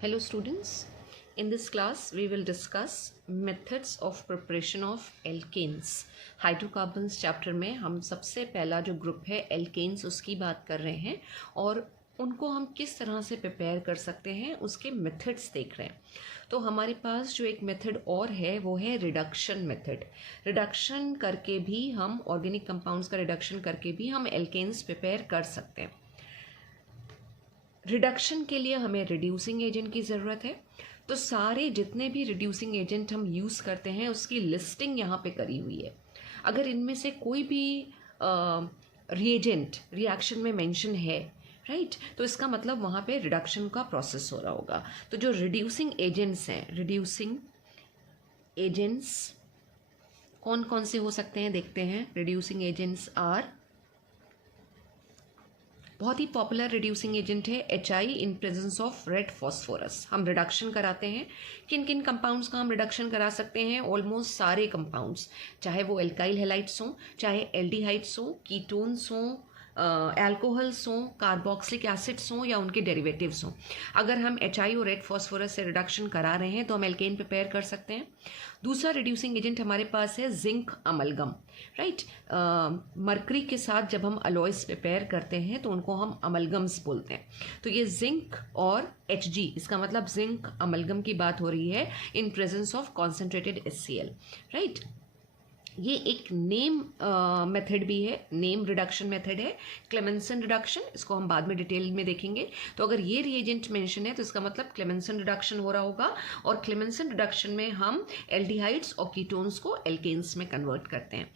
Hello students, in this class we will discuss methods of preparation of alkanes. Hydrocarbons chapter में हम सबसे पहला जो ग्रुप है एल्केन्स उसकी बात कर रहे हैं और उनको हम किस तरह से प्रिपेयर कर सकते हैं उसके मेथड्स देख रहे हैं। तो हमारे पास जो एक मेथड और है वो है रिडक्शन मेथड। रिडक्शन करके भी हम ऑर्गेनिक कंपाउंड्स का रिडक्शन करके भी हम एल्केन्स प्रिपेयर कर सकते हैं। रिडक्शन के लिए हमें रिड्यूसिंग एजेंट की ज़रूरत है। तो सारे जितने भी रिड्यूसिंग एजेंट हम यूज़ करते हैं उसकी लिस्टिंग यहाँ पे करी हुई है। अगर इनमें से कोई भी रिएजेंट रिएक्शन में मेंशन है राइट तो इसका मतलब वहाँ पे रिडक्शन का प्रोसेस हो रहा होगा। तो जो रिड्यूसिंग एजेंट्स हैं, रिड्यूसिंग एजेंट्स कौन कौन से हो सकते हैं देखते हैं। रिड्यूसिंग एजेंट्स आर, बहुत ही पॉपुलर रिड्यूसिंग एजेंट है HI in presence of red phosphorus. हम रिडक्शन कराते हैं, किन किन कंपाउंड्स का हम रिडक्शन करा सकते हैं? ऑलमोस्ट सारे कंपाउंड्स, चाहे वो एल्काइल हैलाइड्स हों, चाहे एल्डिहाइड्स हों, कीटोन्स हों, एल्कोहल्स हों, कार्बोक्सिलिक एसिड्स हों या उनके डेरिवेटिव्स हों। अगर हम HI और रेड फॉस्फोरस से रिडक्शन करा रहे हैं तो हम एल्केन प्रिपेयर कर सकते हैं। दूसरा रिड्यूसिंग एजेंट हमारे पास है जिंक अमलगम राइट। मरकरी के साथ जब हम अलॉयस प्रिपेयर करते हैं तो उनको हम अमलगम्स बोलते हैं। तो ये जिंक और Hg, इसका मतलब जिंक अमलगम की बात हो रही है इन presence of concentrated HCl right. ये एक नेम मेथड भी है, नेम रिडक्शन मेथड है। क्लेमेंसन रिडक्शन, इसको हम बाद में डिटेल में देखेंगे। तो अगर ये रिएजेंट मेंशन है तो इसका मतलब क्लेमेंसन रिडक्शन हो रहा होगा और क्लेमेंसन रिडक्शन में हम एल्डिहाइड्स और कीटोन्स को एल्केन्स में कन्वर्ट करते हैं।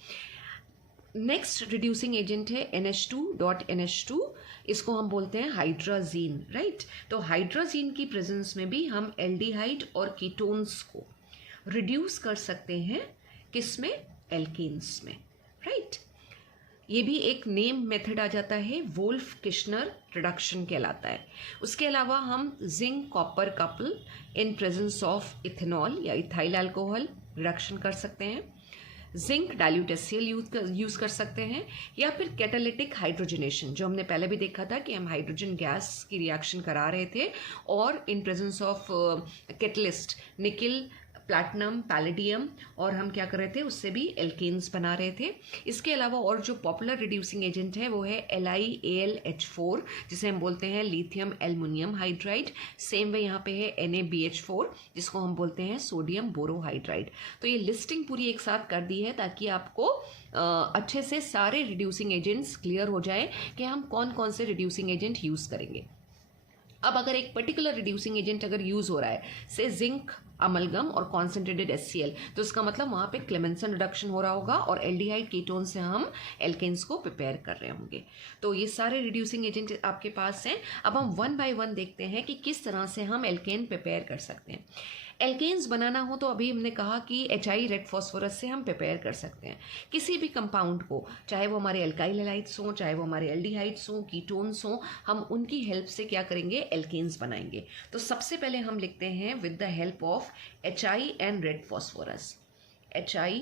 नेक्स्ट रिड्यूसिंग एजेंट है NH2.NH2, इसको हम बोलते हैं हाइड्राजीन राइट। तो हाइड्राजीन की प्रेजेंस में भी हम एल्डिहाइड और कीटोन्स को रिड्यूस कर सकते हैं, किसमें? एल्केन्स में राइट। ये भी एक नेम मेथड आ जाता है, वोल्फ किश्नर रिडक्शन कहलाता है। उसके अलावा हम zinc copper couple in presence of ethanol या इथाइल अल्कोहल रिडक्शन कर सकते हैं। जिंक डाइल्यूट HCl यूज़ कर सकते हैं या फिर कैटालिटिक हाइड्रोजनेशन, जो हमने पहले भी देखा था कि हम हाइड्रोजन गैस की रिएक्शन करा रहे थे और in presence of catalyst nickel, platinum, palladium और हम क्या कर रहे थे उससे भी एल्केन्स बना रहे थे। इसके अलावा और जो पॉपुलर रिड्यूसिंग एजेंट है वो है LiAlH4, जिसे हम बोलते हैं lithium aluminium hydride. Same way यहाँ पे है NaBH4, जिसको हम बोलते हैं सोडियम बोरोहाइड्राइड। तो ये लिस्टिंग पूरी एक साथ कर दी है ताकि आपको अच्छे से सारे रिड्यूसिंग एजेंट्स क्लियर हो जाए कि हम कौन कौन से रिड्यूसिंग एजेंट यूज़ करेंगे। अब अगर एक पर्टिकुलर रिड्यूसिंग एजेंट अगर यूज़ हो रहा है से जिंक अमलगम और कॉन्सेंट्रेटेड HCl, तो इसका मतलब वहाँ पे क्लेमेंसन रिडक्शन हो रहा होगा और एल्डिहाइड कीटोन से हम एल्केन्स को प्रिपेयर कर रहे होंगे। तो ये सारे रिड्यूसिंग एजेंट आपके पास हैं। अब हम वन बाय वन देखते हैं कि किस तरह से हम एल्केन प्रिपेयर कर सकते हैं। एल्केन्स बनाना हो तो अभी हमने कहा कि HI रेड फॉस्फोरस से हम प्रिपेयर कर सकते हैं किसी भी कंपाउंड को, चाहे वो हमारे एल्काइल हैलाइड्स हों, चाहे वो हमारे एल्डिहाइड्स हों, कीटोन्स हों, हम उनकी हेल्प से क्या करेंगे? एल्केन्स बनाएंगे। तो सबसे पहले हम लिखते हैं with the help of HI and red phosphorus. HI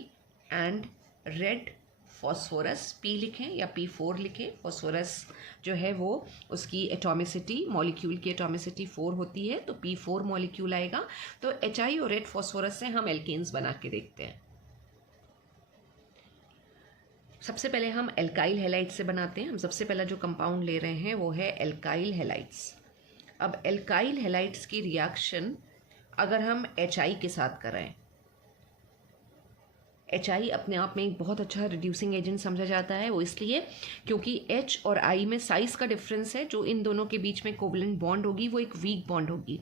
and red phosphorus, P लिखें या P4 लिखें। फॉस्फोरस जो है वो उसकी एटॉमिसिटी, मॉलिक्यूल की एटॉमिसिटी 4 होती है, तो P4 मॉलिक्यूल आएगा। तो HI और रेड फॉस्फोरस से हम एल्केन्स बना के देखते हैं। सबसे पहले हम एल्काइल हैलाइड से बनाते हैं। हम सबसे पहला जो कंपाउंड ले रहे हैं वो है एल्काइल हैलाइड्स। अब एल्काइल हैलाइड्स की रिएक्शन अगर हम HI के साथ करें, HI अपने आप में एक बहुत अच्छा रिड्यूसिंग एजेंट समझा जाता है। वो इसलिए क्योंकि H और I में साइज़ का डिफरेंस है। जो इन दोनों के बीच में कोवलेंट बॉन्ड होगी वो एक वीक बॉन्ड होगी।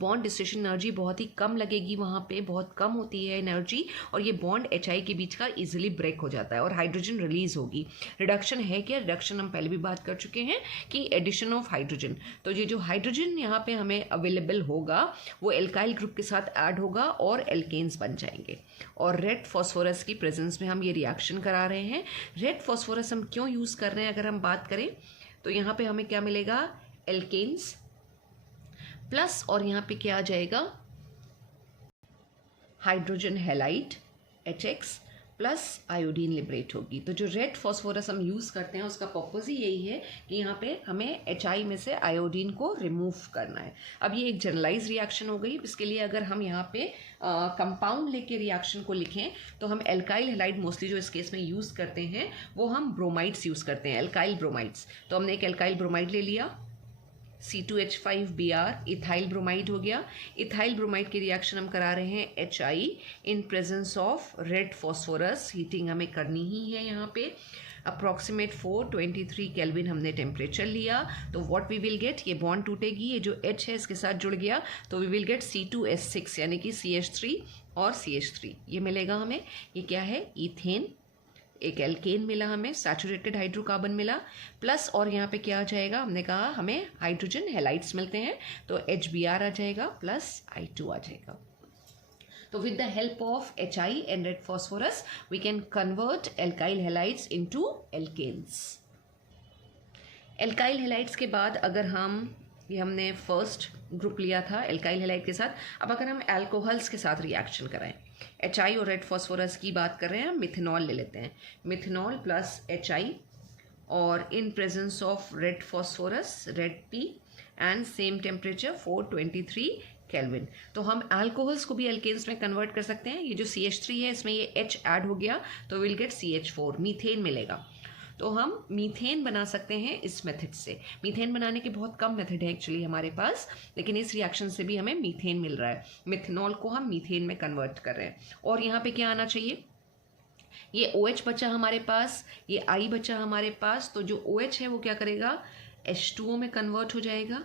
बॉन्ड डिस्ट्रीब्यूशन एनर्जी बहुत ही कम लगेगी, वहाँ पे बहुत कम होती है एनर्जी और ये बॉन्ड HI के बीच का इजीली ब्रेक हो जाता है और हाइड्रोजन रिलीज होगी। रिडक्शन है क्या? रिडक्शन हम पहले भी बात कर चुके हैं कि एडिशन ऑफ हाइड्रोजन। तो ये जो हाइड्रोजन यहाँ पे हमें अवेलेबल होगा वो एल्काइल ग्रुप के साथ ऐड होगा और एल्केन्स बन जाएंगे। और रेड फॉस्फोरस की प्रेजेंस में हम ये रिएक्शन करा रहे हैं। रेड फॉस्फोरस हम क्यों यूज कर रहे हैं अगर हम बात करें तो यहाँ पे हमें क्या मिलेगा? एल्केन्स प्लस और यहाँ पे क्या आ जाएगा? Hydrogen halide HX plus iodine liberate होगी। तो जो रेड फॉस्फोरस हम यूज़ करते हैं उसका पर्पज़ ही यही है कि यहाँ पे हमें HI में से आयोडीन को रिमूव करना है। अब ये एक जनरलाइज रिएक्शन हो गई। इसके लिए अगर हम यहाँ पे कंपाउंड लेके रिएक्शन को लिखें तो हम एल्काइल हैलाइड मोस्टली जो इस केस में यूज़ करते हैं वो हम ब्रोमाइड्स यूज़ करते हैं, एल्काइल ब्रोमाइड्स। तो हमने एक एल्काइल ब्रोमाइड ले लिया, C2H5Br, इथाइल ब्रोमाइड हो गया। इथाइल ब्रोमाइड की रिएक्शन हम करा रहे हैं HI in presence of red phosphorus. Heating हमें करनी ही है यहाँ पे। अप्रॉक्सीमेट 423 केल्विन हमने टेम्परेचर लिया। तो व्हाट वी विल गेट, ये बॉन्ड टूटेगी, ये जो H है इसके साथ जुड़ गया, तो वी विल गेट C2H6 यानी कि CH3 और CH3 ये मिलेगा हमें। ये क्या है, ईथेन। एक एल्केन मिला हमें, सैचुरेटेड हाइड्रोकार्बन मिला, प्लस और यहाँ पे क्या आ जाएगा, हमने कहा हमें हाइड्रोजन हेलाइड्स मिलते हैं तो HBr आ जाएगा प्लस I2 आ जाएगा। तो with the help of HI and red phosphorus we can convert alkyl halides into alkenes. Alkyl halides के बाद अगर ये हमने फर्स्ट ग्रुप लिया था एल्काइल हेलाइड के साथ, अब अगर हम अल्कोहल्स के साथ रिएक्शन कराएं, HI और रेड फॉस्फोरस की बात कर रहे हैं, मिथेनॉल ले लेते हैं, मिथेनॉल प्लस HI और in presence of red phosphorus, red P and same temperature 423 kelvin. तो हम अल्कोहल्स को भी एल्केन्स में कन्वर्ट कर सकते हैं। ये जो CH3 है इसमें ये H ऐड हो गया तो विल गेट CH4, मीथेन मिलेगा। तो हम मीथेन बना सकते हैं इस मेथड से। मीथेन बनाने के बहुत कम मेथड है एक्चुअली हमारे पास, लेकिन इस रिएक्शन से भी हमें मीथेन मिल रहा है। मिथेनॉल को हम मीथेन में कन्वर्ट कर रहे हैं। और यहाँ पे क्या आना चाहिए, ये OH बचा हमारे पास, ये I बचा हमारे पास, तो जो OH है वो क्या करेगा, H2O में कन्वर्ट हो जाएगा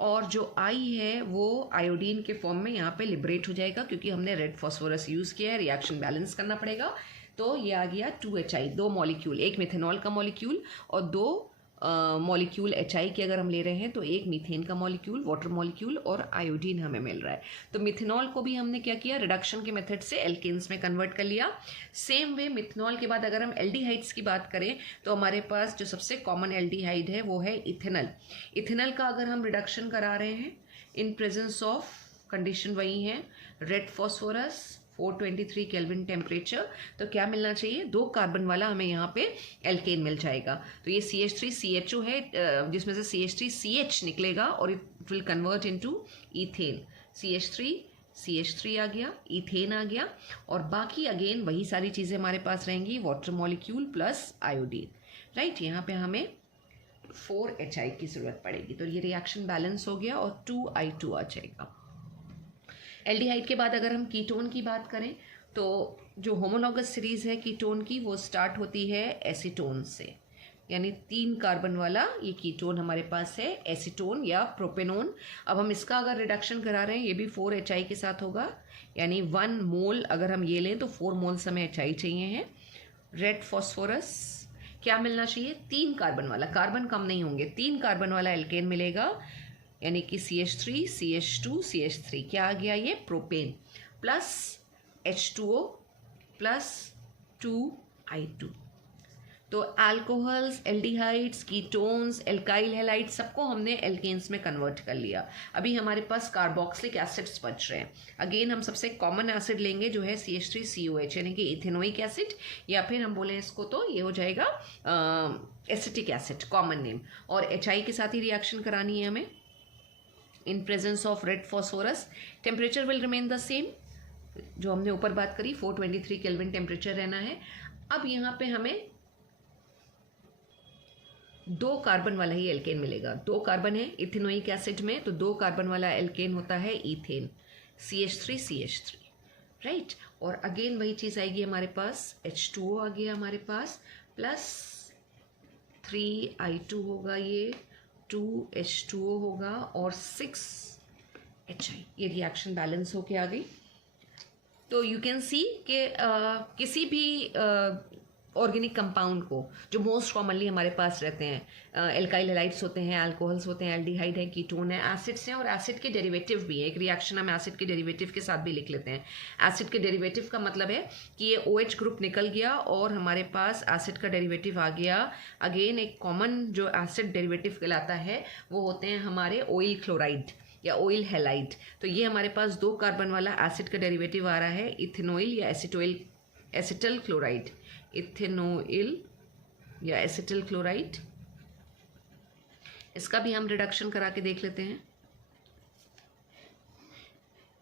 और जो I है वो आयोडीन के फॉर्म में यहाँ पे लिबरेट हो जाएगा क्योंकि हमने रेड फॉस्फोरस यूज़ किया है, रिएक्शन बैलेंस करना पड़ेगा। तो ये आ गया 2HI, दो मॉलिक्यूल, एक मिथेनॉल का मॉलिक्यूल और दो मॉलिक्यूल HI के अगर हम ले रहे हैं तो एक मीथेन का मॉलिक्यूल, वाटर मॉलिक्यूल और आयोडीन हमें मिल रहा है। तो मिथेनॉल को भी हमने क्या किया, रिडक्शन के मेथड से एल्केन्स में कन्वर्ट कर लिया। सेम वे मिथेनॉल के बाद अगर हम एल्डिहाइड्स की बात करें तो हमारे पास जो सबसे कॉमन एल्डिहाइड है वो है इथेनॉल। इथेनॉल का अगर हम रिडक्शन करा रहे हैं इन प्रेजेंस ऑफ, कंडीशन वही है, रेड फॉस्फोरस 423 केल्विन टेम्परेचर, तो क्या मिलना चाहिए, 2 कार्बन वाला हमें यहाँ पे एल्केन मिल जाएगा। तो ये CH3CHO है जिसमें से CH3CH निकलेगा और it will convert into ethane. CH3 आ गया, ईथेन आ गया और बाकी अगेन वही सारी चीज़ें हमारे पास रहेंगी, water molecule plus iodine, right. यहाँ पे हमें 4HI की ज़रूरत पड़ेगी। तो ये रिएक्शन बैलेंस हो गया और 2I2 आ जाएगा। एल्डिहाइड के बाद अगर हम कीटोन की बात करें तो जो होमोलॉगस सीरीज़ है कीटोन की वो स्टार्ट होती है एसीटोन से, यानी 3 कार्बन वाला ये कीटोन हमारे पास है, एसीटोन या प्रोपेनोन। अब हम इसका अगर रिडक्शन करा रहे हैं ये भी 4HI के साथ होगा, यानी 1 मोल अगर हम ये लें तो 4 मोल्स हमें HI चाहिए हैं। रेड फॉस्फोरस क्या मिलना चाहिए, 3 कार्बन वाला, कार्बन कम नहीं होंगे, 3 कार्बन वाला एल्केन मिलेगा, यानी कि CH3 CH2 CH3 क्या आ गया, ये propane plus H2O plus 2I2। तो alcohols, aldehydes, ketones, alkyl halides सबको हमने एल्केन्स में कन्वर्ट कर लिया। अभी हमारे पास कार्बोक्सिलिक एसिड्स बच रहे हैं। अगेन हम सबसे कॉमन एसिड लेंगे जो है CH3COH यानी कि इथेनोइक एसिड, या फिर हम बोले इसको तो ये हो जाएगा एसिटिक एसिड, कॉमन नेम। और HI के साथ ही रिएक्शन करानी है हमें इन presence of red phosphorus. Temperature will remain the same, जो हमने ऊपर बात करी 423 केल्विन टेम्परेचर रहना है। अब यहाँ पे हमें 2 कार्बन वाला ही एल्केन मिलेगा, 2 कार्बन है इथेनोइक एसिड में, तो 2 कार्बन वाला एल्केन होता है ईथेन, CH3CH3, राइट। और अगेन वही चीज़ आएगी हमारे पास, H2O आ गया हमारे पास, प्लस 3I2 होगा, ये 2H2O होगा और 6HI, ये रिएक्शन बैलेंस होके आ गई। तो यू कैन सी कि किसी भी ऑर्गेनिक कंपाउंड को जो मोस्ट कॉमनली हमारे पास रहते हैं, एल्काइल हैलाइड्स होते हैं, अल्कोहल्स होते हैं, एल्डिहाइड है, कीटोन है, एसिड्स हैं और एसिड के डेरिवेटिव भी है। एक रिएक्शन हम एसिड के डेरिवेटिव के साथ भी लिख लेते हैं। एसिड के डेरिवेटिव का मतलब है कि ये OH ग्रुप निकल गया और हमारे पास एसिड का डेरिवेटिव आ गया। अगेन एक कॉमन जो एसिड डेरिवेटिव कहलाता है वो होते हैं हमारे ऑयल क्लोराइड या ऑयल हैलाइड। तो ये हमारे पास 2 कार्बन वाला एसिड का डेरिवेटिव आ रहा है, इथेनॉइल या एसिटोइल एसिटल क्लोराइड, इथेनोइल या एसिटल क्लोराइड, इसका भी हम रिडक्शन करा के देख लेते हैं।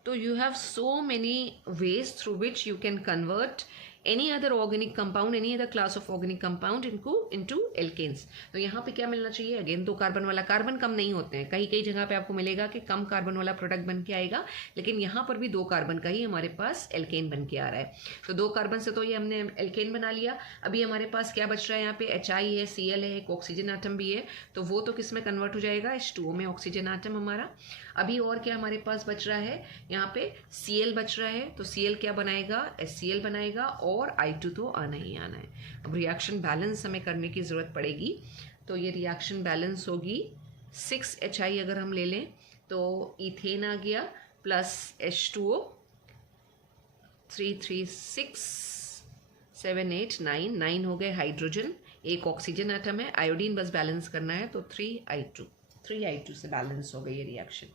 तो you have so many ways through which you can convert any other organic compound, any other class of organic compound into alkanes। तो यहाँ पे क्या मिलना चाहिए, अगेन 2 कार्बन वाला, कार्बन कम नहीं होते हैं, कई कई जगह पे आपको मिलेगा कि कम कार्बन वाला प्रोडक्ट बन के आएगा, लेकिन यहाँ पर भी 2 कार्बन का ही हमारे पास एल्केन बन के आ रहा है। तो 2 कार्बन से तो ये हमने एल्केन बना लिया। अभी हमारे पास क्या बच रहा है, यहाँ पे HI है, Cl है, एक ऑक्सीजन आटम भी है, तो वो तो किस में कन्वर्ट हो जाएगा, H2O में ऑक्सीजन आटम हमारा। अभी और क्या हमारे पास बच रहा है, यहाँ पे Cl बच रहा है, तो Cl क्या बनाएगा, HCl बनाएगा, और I2 तो आना ही आना है। अब रिएक्शन बैलेंस हमें करने की ज़रूरत पड़ेगी, तो ये रिएक्शन बैलेंस होगी 6HI अगर हम ले लें तो इथेन आ गया प्लस H2O, 3 3 6 7 8 9 9 हो गए हाइड्रोजन, एक ऑक्सीजन आटम है, आयोडीन बस बैलेंस करना है, तो 3I2 से बैलेंस हो गई ये रिएक्शन।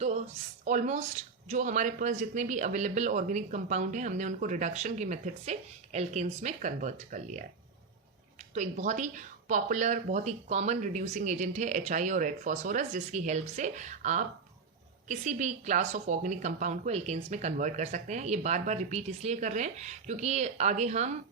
तो ऑलमोस्ट जो हमारे पास जितने भी अवेलेबल ऑर्गेनिक कंपाउंड हैं, हमने उनको रिडक्शन के मेथड से एल्केन्स में कन्वर्ट कर लिया है। तो एक बहुत ही पॉपुलर, बहुत ही कॉमन रिड्यूसिंग एजेंट है HI और रेड फॉस्फोरस, जिसकी हेल्प से आप किसी भी क्लास ऑफ ऑर्गेनिक कंपाउंड को एल्केन्स में कन्वर्ट कर सकते हैं। ये बार बार रिपीट इसलिए कर रहे हैं क्योंकि आगे हम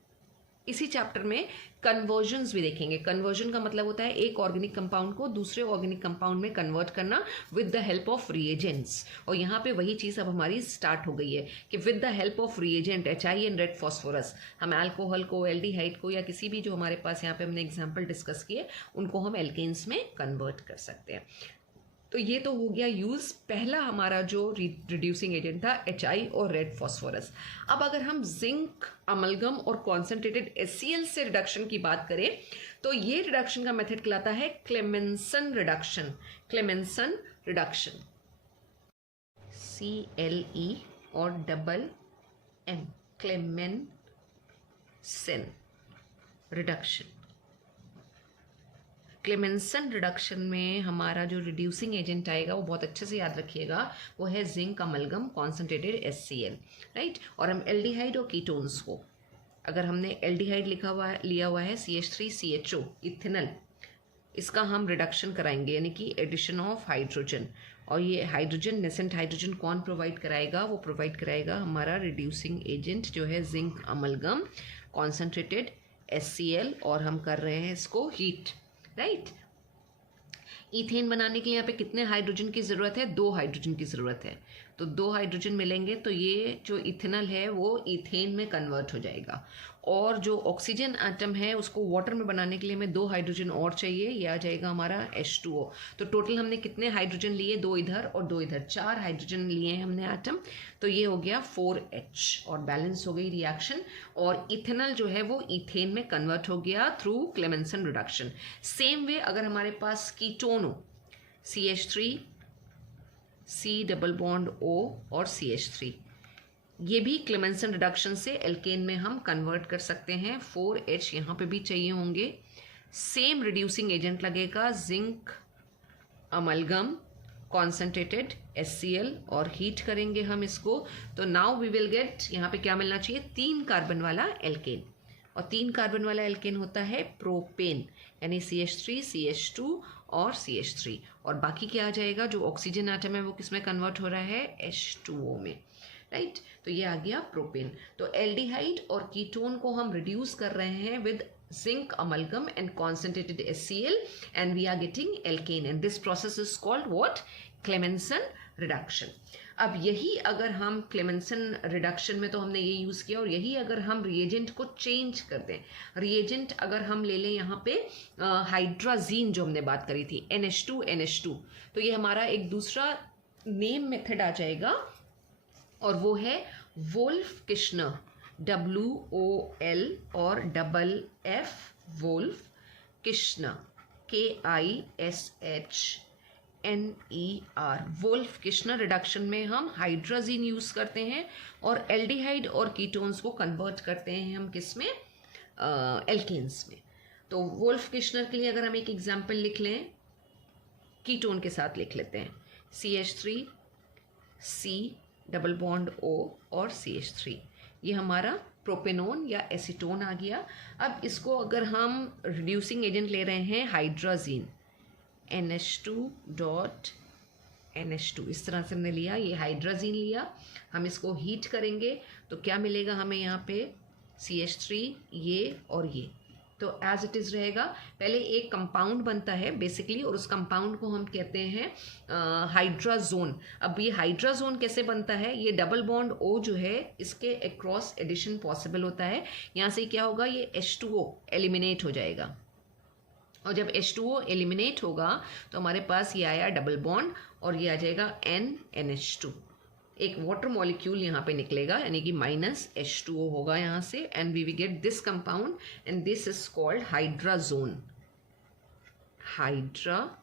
इसी चैप्टर में कन्वर्जन्स भी देखेंगे। कन्वर्जन का मतलब होता है एक ऑर्गेनिक कंपाउंड को दूसरे ऑर्गेनिक कंपाउंड में कन्वर्ट करना with the help of reagents, और यहाँ पे वही चीज़ अब हमारी स्टार्ट हो गई है कि with the help of reagent HI and red phosphorus हम अल्कोहल को, एल्डिहाइड को, या किसी भी जो हमारे पास यहाँ पे हमने एग्जाम्पल डिस्कस किए उनको हम एल्केन्स में कन्वर्ट कर सकते हैं। तो ये तो हो गया यूज़ पहला हमारा जो रिड्यूसिंग एजेंट था HI और रेड फॉस्फोरस। अब अगर हम जिंक अमलगम और कॉन्सेंट्रेटेड HCl से रिडक्शन की बात करें तो ये रिडक्शन का मेथड कहलाता है Clemmensen reduction. Clemmensen reduction, CLE और MM, Clemmensen reduction. Clemmensen reduction में हमारा जो रिड्यूसिंग एजेंट आएगा वो बहुत अच्छे से याद रखिएगा, वो है zinc amalgam concentrated HCl, right. और हम एल्डिहाइड और कीटोन्स को, अगर हमने एल्डिहाइड लिया हुआ है CH3CHO इथेनल, इसका हम रिडक्शन कराएंगे, यानी कि एडिशन ऑफ हाइड्रोजन। और ये हाइड्रोजन, नेसेंट हाइड्रोजन कौन प्रोवाइड कराएगा, वो प्रोवाइड कराएगा हमारा रिड्यूसिंग एजेंट जो है जिंक अमलगम कॉन्सेंट्रेटेड HCl, और हम कर रहे हैं इसको हीट, राइट। इथेन बनाने के लिए यहाँ पे कितने हाइड्रोजन की ज़रूरत है, 2 हाइड्रोजन की ज़रूरत है। तो 2 हाइड्रोजन मिलेंगे तो ये जो इथेनल है वो इथेन में कन्वर्ट हो जाएगा, और जो ऑक्सीजन एटम है उसको वाटर में बनाने के लिए हमें 2 हाइड्रोजन और चाहिए, ये आ जाएगा हमारा H2O। तो टोटल हमने कितने हाइड्रोजन लिए, 2 इधर और 2 इधर, 4 हाइड्रोजन लिए हैं हमने एटम, तो ये हो गया 4H, और बैलेंस हो गई रिएक्शन, और इथेनल जो है वो इथेन में कन्वर्ट हो गया through Clemmensen reduction. Same way अगर हमारे पास कीटोन हो, CH3 C double bond O और CH3, ये भी क्लेमेंसन रिडक्शन से एल्केन में हम कन्वर्ट कर सकते हैं। 4H यहाँ पे भी चाहिए होंगे, सेम रिड्यूसिंग एजेंट लगेगा जिंक अमलगम कॉन्सेंट्रेटेड HCl, और हीट करेंगे हम इसको, तो नाउ वी विल गेट, यहाँ पे क्या मिलना चाहिए, 3 कार्बन वाला एल्केन, और 3 कार्बन वाला एल्केन होता है प्रोपेन, यानी CH3 CH2 और CH3, और बाकी क्या आ जाएगा, जो ऑक्सीजन आटम है वो किस में कन्वर्ट हो रहा है, H2O में, राइट। तो ये आ गया प्रोपेन। तो एल्डिहाइड और कीटोन को हम रिड्यूस कर रहे हैं with zinc amalgam and concentrated HCl, and we are getting alkane, and this process is called what, Clemmensen reduction। अब यही अगर हम क्लेमेंसन रिडक्शन में तो हमने ये यूज़ किया, और यही अगर हम रिएजेंट को चेंज कर दें, रिएजेंट अगर हम ले लें यहाँ पे हाइड्राजीन जो हमने बात करी थी NH2, तो ये हमारा एक दूसरा नेम मेथड आ जाएगा, और वो है वोल्फ किश्नर, WOL और FF, Wolff Kishner, KISHNER। Wolff Kishner reduction में हम हाइड्राजीन यूज़ करते हैं, और एल्डिहाइड और कीटोन्स को कन्वर्ट करते हैं हम किस में, एल्केन्स में। तो वोल्फ किश्नर के लिए अगर हम एक एग्जाम्पल लिख लें, कीटोन के साथ लिख लेते हैं, CH3 C double bond O और CH3, ये हमारा प्रोपेनोन या एसीटोन आ गया। अब इसको अगर हम रिड्यूसिंग एजेंट ले रहे हैं हाइड्राजीन, NH2.NH2 इस तरह से हमने लिया, ये हाइड्राजीन लिया, हम इसको हीट करेंगे तो क्या मिलेगा हमें यहाँ पे CH3 ये और ये, तो एज इट इज़ रहेगा। पहले एक कंपाउंड बनता है बेसिकली और उस कंपाउंड को हम कहते हैं हाइड्राजोन। अब ये हाइड्राजोन कैसे बनता है, ये डबल बॉन्ड O जो है इसके अक्रॉस एडिशन पॉसिबल होता है। यहाँ से क्या होगा, ये H2O एलिमिनेट हो जाएगा और जब H2O एलिमिनेट होगा तो हमारे पास ये आया डबल बॉन्ड और ये आ जाएगा NH2, एक वाटर मॉलिक्यूल यहाँ पे निकलेगा यानी कि -H2O होगा यहाँ से, and we will get this compound and this is called hydrazone, hydra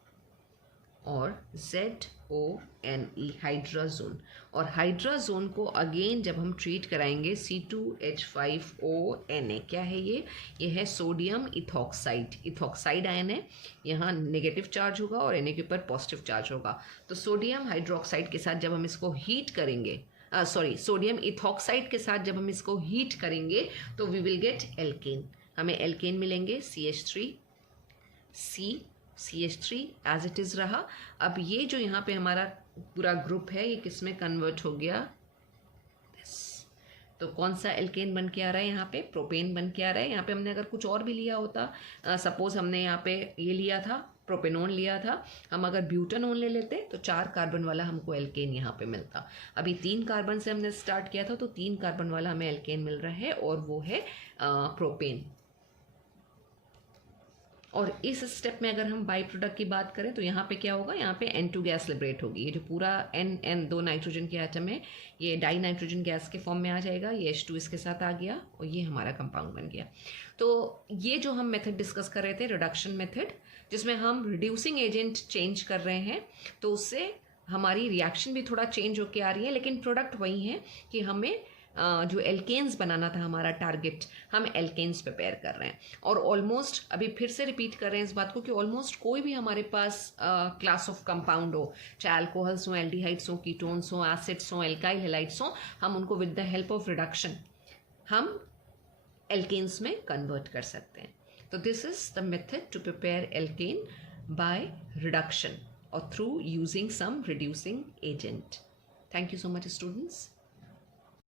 और ZONE हाइड्राजोन। और हाइड्राजोन को अगेन जब हम ट्रीट कराएंगे C2H5ONa, क्या है ये है सोडियम इथॉक्साइड, इथॉक्साइड आयन है, यहाँ नेगेटिव चार्ज होगा और Na के ऊपर पॉजिटिव चार्ज होगा। तो सोडियम हाइड्रोक्साइड के साथ जब हम इसको हीट करेंगे, सोडियम इथॉक्साइड के साथ जब हम इसको हीट करेंगे तो वी विल गेट एल्केन, हमें एल्केन मिलेंगे CH3 एज इट इज़ रहा। अब ये जो यहाँ पे हमारा पूरा ग्रुप है ये किस में कन्वर्ट हो गया, तो कौन सा एल्केन बन के आ रहा है यहाँ पे, प्रोपेन बन के आ रहा है। यहाँ पे हमने अगर कुछ और भी लिया होता, सपोज हमने यहाँ पे ये लिया था प्रोपेनोन लिया था, हम अगर ब्यूटानोन ले लेते तो 4 कार्बन वाला हमको एल्केन यहाँ पे मिलता। अभी 3 कार्बन से हमने स्टार्ट किया था तो 3 कार्बन वाला हमें एल्केन मिल रहा है और वो है प्रोपेन। और इस स्टेप में अगर हम बाई प्रोडक्ट की बात करें तो यहाँ पे क्या होगा, यहाँ पे N2 गैस लिबरेट होगी, ये जो पूरा N 2 नाइट्रोजन के एटम है ये डाई नाइट्रोजन गैस के फॉर्म में आ जाएगा, ये H2 इसके साथ आ गया और ये हमारा कंपाउंड बन गया। तो ये जो हम मेथड डिस्कस कर रहे थे रिडक्शन मेथड, जिसमें हम रिड्यूसिंग एजेंट चेंज कर रहे हैं तो उससे हमारी रिएक्शन भी थोड़ा चेंज होके आ रही है, लेकिन प्रोडक्ट वही है कि हमें जो एल्केन्स बनाना था हमारा टारगेट, हम एल्केन्स प्रिपेयर कर रहे हैं। और ऑलमोस्ट अभी फिर से रिपीट कर रहे हैं इस बात को कि ऑलमोस्ट कोई भी हमारे पास क्लास ऑफ कंपाउंड हो, चाहे अल्कोहल्स हो, एल्डिहाइड्स हो, कीटोन्स हो, एसिड्स हो, एल्काइल हैलाइड्स हो, हम उनको with the help of reduction हम एल्केन्स में कन्वर्ट कर सकते हैं। तो this is the method to prepare alkene by reduction और through using some reducing agent. Thank you so much students.